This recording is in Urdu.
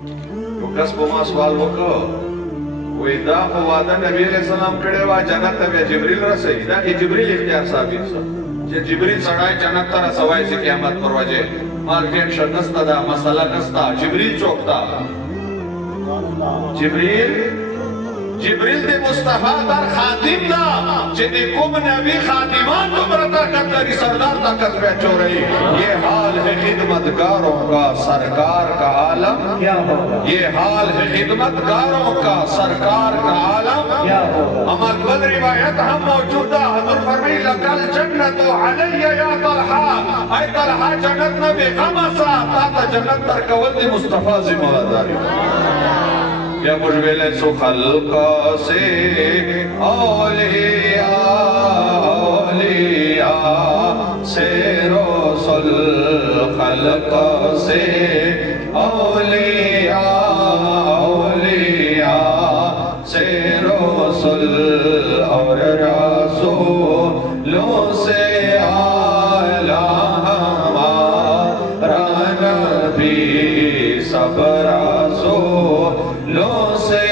کس کو ما سوال وکړو وی دا خو وعده نبی علیہ السلام کړی وه جنت ته بیا جبریل رسوي دا کې جبریل اختیار ثابت شو چې جبریل سړی جنت ته رسوای چې قیامت پر وجه مال ټینشن نسته دا مسله نسته جبریل څوک دا جبریل دے مصطفیٰ در خاتم دا چھے دے کم نبی خاتمان نمرہ طاقت لگی سردار طاقت بیچو رہی یہ حال ہے خدمتگاروں کا سرکار کا عالم یہ حال ہے خدمتگاروں کا سرکار کا عالم ہم اکبر روایت ہم موجودہ حضور فرمی لکل جنت علی یا طلحہ اے طلحہ جنت نبی غمسا تا جنت در کول دی مصطفیٰ ذمہ داری یا مجھویلے سو خلق سے اولیاء سے رسول خلق سے اولیاء سے رسول اور رسولوں سے اعلیٰ ہمارا نبی سب رسول لو سے